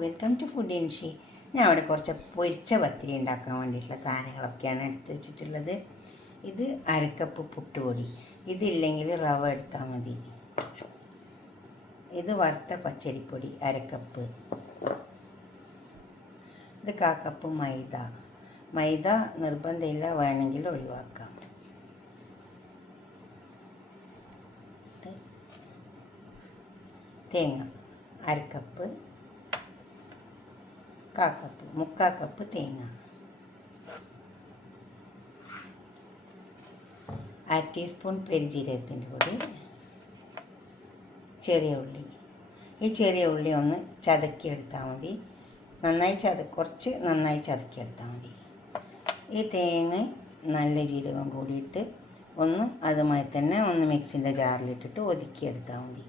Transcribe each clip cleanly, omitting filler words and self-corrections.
Welcome to food ഇൻഷി. ഞാൻ അവിടെ കുറച്ച് പൊരിച്ച പത്തിരി ഉണ്ടാക്കാൻ വേണ്ടിയിട്ടുള്ള സാധനങ്ങളൊക്കെയാണ് എടുത്ത് വെച്ചിട്ടുള്ളത്. ഇത് അരക്കപ്പ് പുട്ടുപൊടി, ഇതില്ലെങ്കിൽ റവ എടുത്താൽ മതി. ഇത് വറുത്ത പച്ചരിപ്പൊടി അരക്കപ്പ്. ഇത് 1/4 കപ്പ് മൈദ നിർബന്ധമില്ല, വേണമെങ്കിൽ ഒഴിവാക്കാം. തേങ്ങ അരക്കപ്പ്, 1/4 കപ്പ്, 3/4 കപ്പ് തേങ്ങ, 1/2 ടീസ്പൂൺ പെരുംജീരകത്തിൻ്റെ പൊടി, ചെറിയ ഉള്ളി. ഈ ചെറിയ ഉള്ളി ഒന്ന് ചതക്കിയെടുത്താൽ മതി. കുറച്ച് നന്നായി ചതക്കിയെടുത്താൽ മതി. ഈ തേങ്ങ നല്ല ജീരകം കൂടിയിട്ട് അതുമായി തന്നെ മിക്സിൻ്റെ ജാറിലിട്ടിട്ട് ഒതുക്കിയെടുത്താൽ മതി.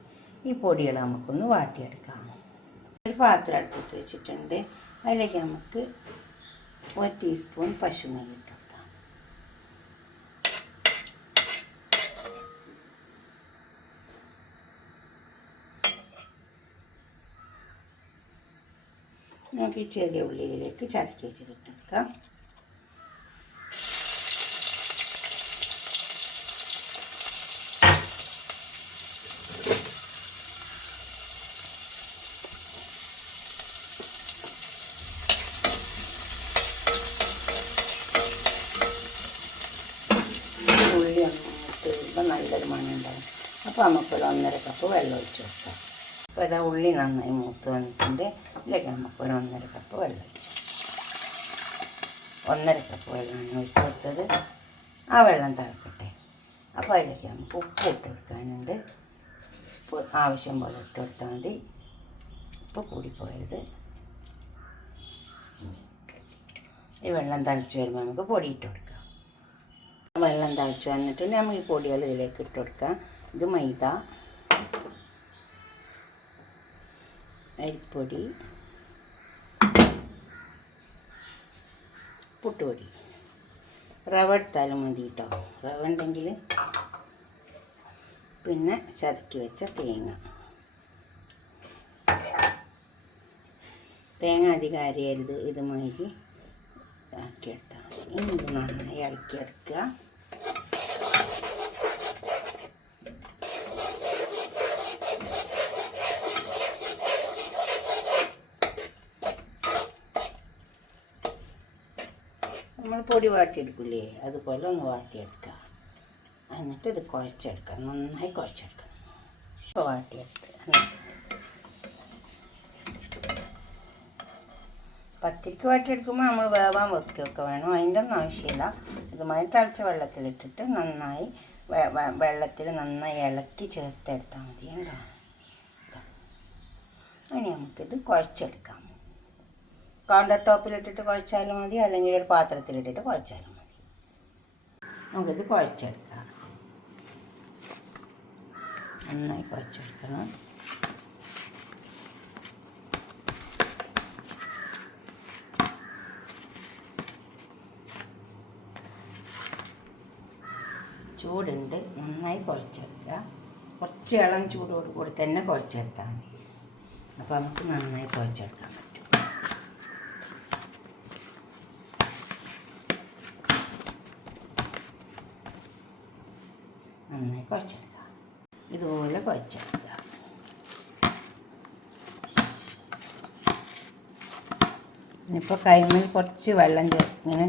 ഈ പൊടികൾ നമുക്കൊന്ന് വാട്ടിയെടുക്കാം. ഒരു പാത്രം അടുപ്പത്ത് വെച്ചിട്ടുണ്ട്. അതിലേക്ക് നമുക്ക് 1 ടീസ്പൂൺ പശുനെയ്യ് ഇട്ട് കൊടുക്കാം. നമുക്ക് ഈ ചെറിയ ഉള്ളിയിലേക്ക് ചതക്കി വെച്ചിട്ടെടുക്കാം. ഉള്ളി ഒന്ന് നല്ലൊരു മണം ഉണ്ടാകും. അപ്പോൾ നമുക്കൊരു 1.5 കപ്പ് വെള്ളം ഒഴിച്ച് കൊടുക്കാം. അപ്പോൾ ഇതാ ഉള്ളി നന്നായി മൂത്ത് വന്നിട്ടുണ്ട്. ഇതിലേക്ക് നമുക്കൊരു 1.5 കപ്പ് വെള്ളം ഒഴിച്ചു. 1.5 കപ്പ് വെള്ളമാണ് ഒഴിച്ച് കൊടുത്തത്. ആ വെള്ളം തിളക്കട്ടെ. അപ്പോൾ അതിലേക്ക് നമുക്ക് ഉപ്പ് ഇട്ട് കൊടുക്കാനുണ്ട്. ഉപ്പ് ആവശ്യം പോലെ ഇട്ട് കൊടുത്താൽ മതി. ഉപ്പ് കൂടിപ്പോയത്. ഈ വെള്ളം തിളച്ച് വരുമ്പോൾ നമുക്ക് പൊടി ഇട്ട് കൊടുക്കാം. വെള്ളം തിളച്ച് വന്നിട്ട് നമുക്ക് ഈ പൊടികൾ ഇതിലേക്ക് ഇട്ട് കൊടുക്കാം. ഇത് മൈദ, അരിപ്പൊടി, പുട്ടുപൊടി, റവ എടുത്താലും മതി കേട്ടോ, റവ ഉണ്ടെങ്കിൽ. പിന്നെ ചതക്കി വെച്ച തേങ്ങ അധികം അരിയരുത്. ഇതുമാതിരി ആക്കിയെടുത്താൽ മതി. ഇനി ഇത് നന്നായി ഇളക്കിയെടുക്കുക. നമ്മൾ പൊടി വാട്ടിയെടുക്കില്ലേ, അതുപോലെ ഒന്ന് വാട്ടിയെടുക്കുക. എന്നിട്ട് ഇത് കുഴച്ചെടുക്കണം, നന്നായി കുഴച്ചെടുക്കണം. ഇപ്പോൾ വാട്ടിയെടുത്ത് പത്തിരിക്ക് വാട്ടിയെടുക്കുമ്പോൾ നമ്മൾ വേവാൻ വെക്കുകയൊക്കെ വേണം. അതിൻ്റെ ഒന്നും ആവശ്യമില്ല. ഇതുമായി തിളച്ച വെള്ളത്തിലിട്ടിട്ട് നന്നായി ഇളക്കി ചേർത്തെടുത്താൽ മതി കേട്ടോ. ഇനി നമുക്കിത് കുഴച്ചെടുക്കാം. കൗണ്ടർ ടോപ്പിലിട്ടിട്ട് കുഴച്ചാലും മതി, അല്ലെങ്കിൽ ഒരു പാത്രത്തിലിട്ടിട്ട് കുഴച്ചാലും മതി. നമുക്കിത് കുഴച്ചെടുക്കാം. നന്നായി കുഴച്ചെടുക്കണം. ചൂടുണ്ട്, നന്നായി കുഴച്ചെടുക്കുക. കുറച്ച് ഇളം ചൂടോട് കൂടി തന്നെ കുഴച്ചെടുത്താൽ മതി. അപ്പോൾ നമുക്ക് നന്നായി കുഴച്ചെടുക്കാൻ പറ്റും. നന്നായി കുഴച്ചെടുക്കുക. ഇതുപോലെ കുഴച്ചെടുക്കുക. ഇനിയിപ്പോൾ കൈമേൽ കുറച്ച് വെള്ളം ഇങ്ങനെ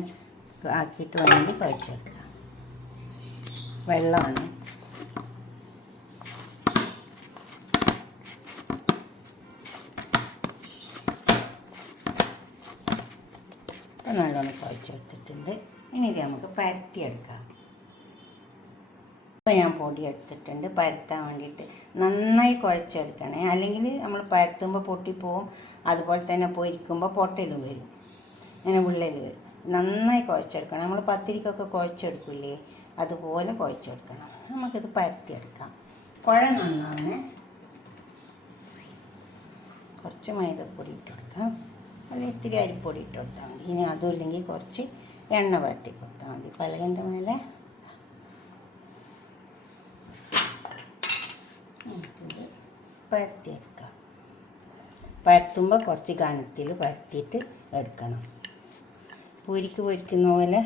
ആക്കിയിട്ട് വേണമെങ്കിൽ കുഴച്ചെടുക്കുക. വെള്ളമാണ്. അപ്പോൾ നല്ലോണം കുഴച്ചെടുത്തിട്ടുണ്ട്. ഇനി ഇത് നമുക്ക് പരത്തിയെടുക്കാം. ഇപ്പോൾ ഞാൻ പൊടി എടുത്തിട്ടുണ്ട്. പരത്താൻ വേണ്ടിയിട്ട് നന്നായി കുഴച്ചെടുക്കണേ, അല്ലെങ്കിൽ നമ്മൾ പരത്തുമ്പോൾ പൊട്ടിപ്പോവും. അതുപോലെ തന്നെ പൊരിക്കുമ്പോൾ പൊട്ടൽ വരും, അങ്ങനെ വിള്ളൽ വരും. നന്നായി കുഴച്ചെടുക്കണം. നമ്മൾ പത്തിരിക്കൊക്കെ കുഴച്ചെടുക്കില്ലേ, അതുപോലെ കുഴച്ചെടുക്കണം. നമുക്കിത് പരത്തിയെടുക്കാം. കുഴ നന്നാവണേ. കുറച്ച് മൈദപ്പൊടി ഇട്ട് കൊടുക്കാം, അല്ലെങ്കിൽ ഇത്തിരി അരിപ്പൊടി ഇട്ട് കൊടുത്താൽ മതി. ഇനി അതും ഇല്ലെങ്കിൽ കുറച്ച് എണ്ണ പരട്ടി കൊടുത്താൽ മതി പലകൻ്റെ മേലെ. പരത്തിയെടുക്കുക. പരത്തുമ്പോൾ കുറച്ച് കനത്തിൽ പരത്തിയിട്ട് എടുക്കണം. പൂരിക്ക് പൊരിക്കുന്ന പോലെ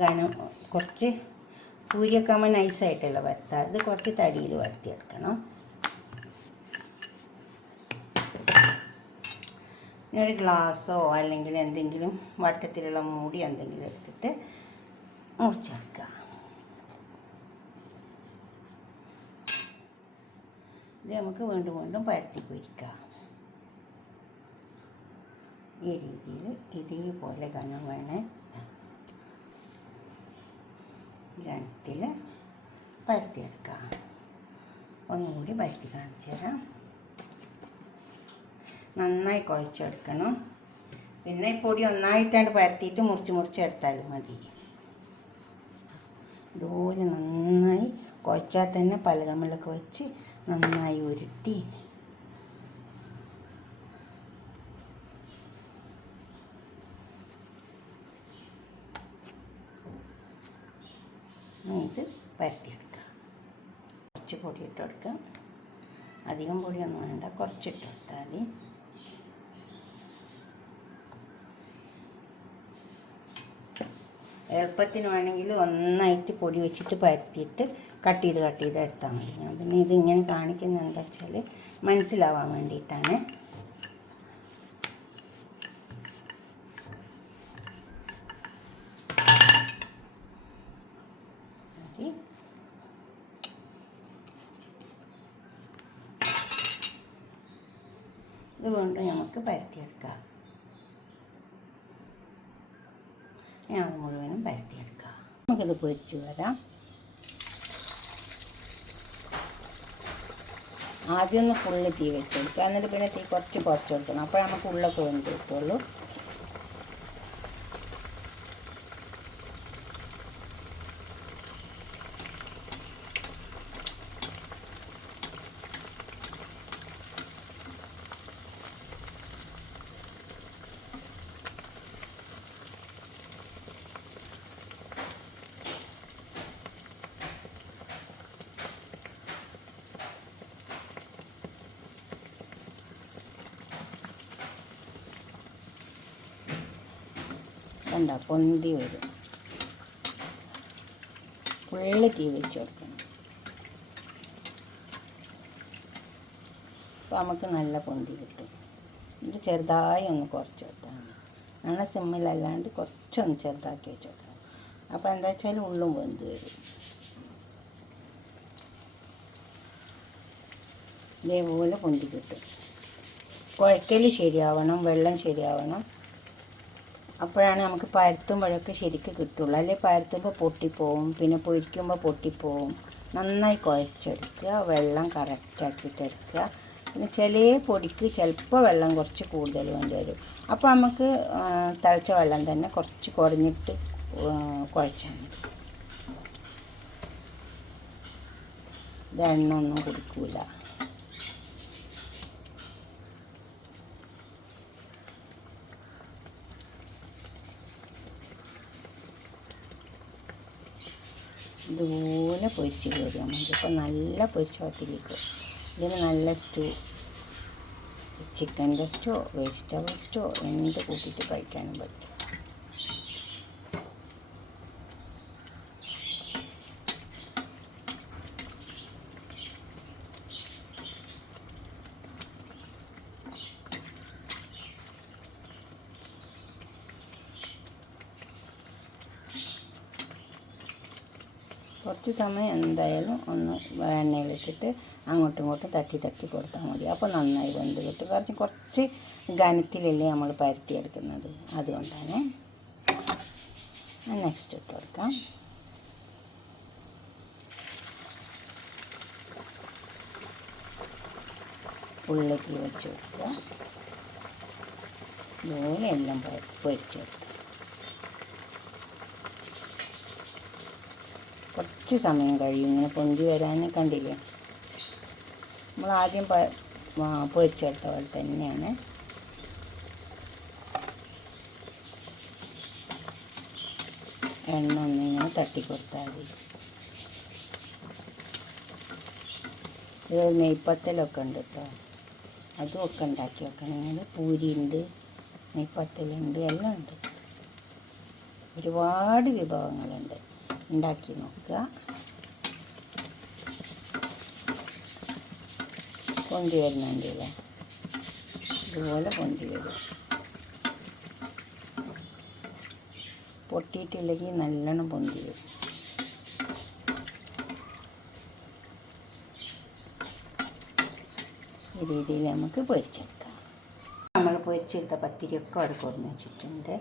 കനം കുറച്ച്, പൂരിയൊക്കെ ആകുമ്പോൾ നൈസായിട്ടല്ല പരത്തുക, ഇത് കുറച്ച് തടിയിൽ പരത്തിയെടുക്കണം. ഇനി ഒരു ഗ്ലാസ്സോ അല്ലെങ്കിൽ എന്തെങ്കിലും വട്ടത്തിലുള്ള മൂടി എന്തെങ്കിലും എടുത്തിട്ട് മുറിച്ചെടുക്കുക. ഇത് നമുക്ക് വീണ്ടും വീണ്ടും പരത്തി പൊരിക്കാം. ഈ രീതിയിൽ ഇതേപോലെ കനം വേണേ കനത്തിൽ പരത്തിയെടുക്കാം. ഒന്നുകൂടി പരത്തി കാണിച്ചു തരാം. നന്നായി കുഴച്ചെടുക്കണം. പിന്നെ ഈ പൊടി ഒന്നായിട്ടാണ്ട് പരത്തിയിട്ട് മുറിച്ചെടുത്താലും മതി. ഇതുപോലെ നന്നായി കുഴച്ചാൽ തന്നെ പലകമ്മലൊക്കെ വെച്ച് നന്നായി ഉരുട്ടി ഇത് പരത്തിയെടുക്കുക. കുറച്ച് പൊടി ഇട്ട് കൊടുക്കുക. അധികം പൊടിയൊന്നും വേണ്ട, കുറച്ചിട്ട് കൊടുത്താൽ മതി. എളുപ്പത്തിന് വേണമെങ്കിൽ ഒന്നായിട്ട് പൊടി വെച്ചിട്ട് പരത്തിയിട്ട് കട്ട് ചെയ്ത് എടുത്താൽ മതി. ഞാൻ പിന്നെ ഇതിങ്ങനെ കാണിക്കുന്നത് എന്താ വെച്ചാൽ മനസ്സിലാവാൻ വേണ്ടിയിട്ടാണ്. ഇത് വീണ്ടും നമുക്ക് പരത്തിയെടുക്കാം. ഞാൻ മുഴുവനും പരത്തിയെടുക്കാം. നമുക്കിത് പൊരിച്ച് വരാം. ആദ്യം ഒന്ന് ഫുള്ള് തീ വെച്ച് കൊടുക്കുക, എന്നിട്ട് പിന്നെ തീ കുറച്ച് കൊടുക്കണം. അപ്പോൾ നമുക്ക് ഉള്ളൊക്കെ വെന്ത് കിട്ടുള്ളൂ. കണ്ട പൊന്തി വരും. ഫുള്ള് തീ വെച്ച് കൊടുക്കണം. അപ്പോൾ നമുക്ക് നല്ല പൊന്തി കിട്ടും. ഇത് ചെറുതായി ഒന്ന് കുറച്ച് കൊടുത്താൽ മതി. നല്ല സിമ്മിലല്ലാണ്ട് കുറച്ചൊന്ന് ചെറുതാക്കി വെച്ച് കൊടുക്കണം. അപ്പോൾ എന്താ വെച്ചാൽ ഉള്ളും വെന്ത് വരും. ഇതേപോലെ പൊന്തി കിട്ടും. കുഴക്കൽ ശരിയാവണം, വെള്ളം ശരിയാവണം. അപ്പോഴാണ് നമുക്ക് പരത്തുമ്പോഴൊക്കെ ശരിക്ക് കിട്ടുള്ളൂ. അല്ലെങ്കിൽ പരത്തുമ്പോൾ പൊട്ടിപ്പോവും, പിന്നെ പൊരിക്കുമ്പോൾ പൊട്ടിപ്പോവും. നന്നായി കുഴച്ചെടുക്കുക, വെള്ളം കറക്റ്റാക്കിയിട്ട് എടുക്കുക. പിന്നെ ചില പൊടിക്ക് ചിലപ്പോൾ വെള്ളം കുറച്ച് കൂടുതൽ വേണ്ടി വരും. അപ്പോൾ നമുക്ക് തിളച്ച വെള്ളം തന്നെ കുറച്ച് കുറഞ്ഞിട്ട് കുഴച്ചാൽ മതി. ഇത് എണ്ണ ഒന്നും കുടിക്കില്ല. ഇതുപോലെ പൊരിച്ച് കയറിയാൽ മതി. അപ്പോൾ നല്ല പൊരിച്ച പത്തിരിക്കും. ഇതിന് നല്ല സ്റ്റൂ, ചിക്കൻ്റെ സ്റ്റോ, വെജിറ്റബിൾ സ്റ്റോ എന്ത് കൂട്ടിയിട്ട് കഴിക്കാനും പറ്റും. കുറച്ച് സമയം എന്തായാലും ഒന്ന് എണ്ണയിലിട്ടിട്ട് അങ്ങോട്ടും ഇങ്ങോട്ടും തട്ടി കൊടുത്താൽ മതി. അപ്പോൾ നന്നായി വെന്ത് കിട്ടും. കുറച്ച് ഘനത്തിലല്ലേ നമ്മൾ പരത്തിയെടുക്കുന്നത്, അതുകൊണ്ടാണ്. നെക്സ്റ്റ് ഇട്ട് കൊടുക്കാം. ഉള്ളിലേക്ക് വെച്ച് കൊടുക്കുക. ഇതുപോലെ എല്ലാം പൊരിച്ചെടുക്കുക. കുറച്ച് സമയം കഴിയും ഇങ്ങനെ പൊന്തി വരാൻ. കണ്ടില്ലേ, നമ്മൾ ആദ്യം പൊരിച്ചെടുത്ത പോലെ തന്നെയാണ്. എണ്ണ ഒന്നിങ്ങനെ തട്ടിക്കൊടുത്താൽ മതി. നെയ്പ്പത്തലൊക്കെ ഉണ്ട് കേട്ടോ, അതുമൊക്കെ ഉണ്ടാക്കി വെക്കണമെങ്കിൽ പൂരി ഉണ്ട്, നെയ്പ്പത്തലുണ്ട്, എല്ലാം ഉണ്ട്. ഒരുപാട് വിഭവങ്ങളുണ്ട്, ഉണ്ടാക്കി നോക്കുക. പൊന്തി വരുന്നുണ്ടല്ലേ, ഇതുപോലെ പൊന്തി വരും. പൊട്ടിയിട്ടില്ലെങ്കിൽ നല്ലോണം പൊന്തി വരും. ഈ രീതിയിൽ നമുക്ക് പൊരിച്ചെടുക്കാം. നമ്മൾ പൊരിച്ചെടുത്ത പത്തിരിയൊക്കെ അവിടെ കൊടുന്ന് വെച്ചിട്ടുണ്ട്.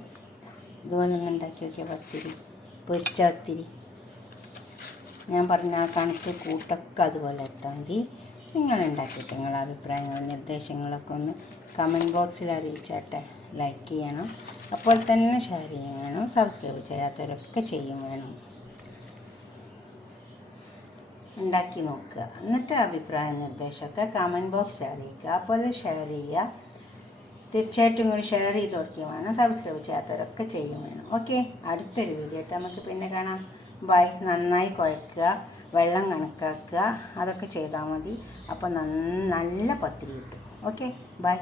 ഇതുപോലെ ഒന്ന് ഉണ്ടാക്കി നോക്കിയ പത്തിരി, പൊരിച്ച പത്തിരി. ഞാൻ പറഞ്ഞ ആ കണക്ക് കൂട്ടൊക്കെ അതുപോലെ എടുത്താൽ മതി. നിങ്ങൾ ഉണ്ടാക്കിയിട്ട് നിങ്ങളുടെ അഭിപ്രായങ്ങളും നിർദ്ദേശങ്ങളൊക്കെ ഒന്ന് കമൻറ്റ് ബോക്സിൽ അറിയിച്ചാട്ടെ. ലൈക്ക് ചെയ്യണം, അപ്പോൾ തന്നെ ഷെയർ ചെയ്യും വേണം, സബ്സ്ക്രൈബ് ചെയ്യാത്തവരൊക്കെ ചെയ്യും വേണം. ഉണ്ടാക്കി നോക്കുക, എന്നിട്ട് അഭിപ്രായ നിർദ്ദേശമൊക്കെ കമൻറ്റ് ബോക്സിൽ അറിയിക്കുക. അപ്പോൾ അത് ഷെയർ ചെയ്യുക. തീർച്ചയായിട്ടും കൂടി ഷെയർ ചെയ്ത് നോക്കിയും വേണം, സബ്സ്ക്രൈബ് ചെയ്യാത്തവരൊക്കെ ചെയ്യും വേണം. ഓക്കെ, അടുത്തൊരു വീഡിയോ ആയിട്ട് നമുക്ക് പിന്നെ കാണാം. ബൈ. നന്നായി കുഴക്കുക, വെള്ളം കണക്കാക്കുക, അതൊക്കെ ചെയ്താൽ മതി. അപ്പോൾ നല്ല പത്തിരി കിട്ടും. Okay, by.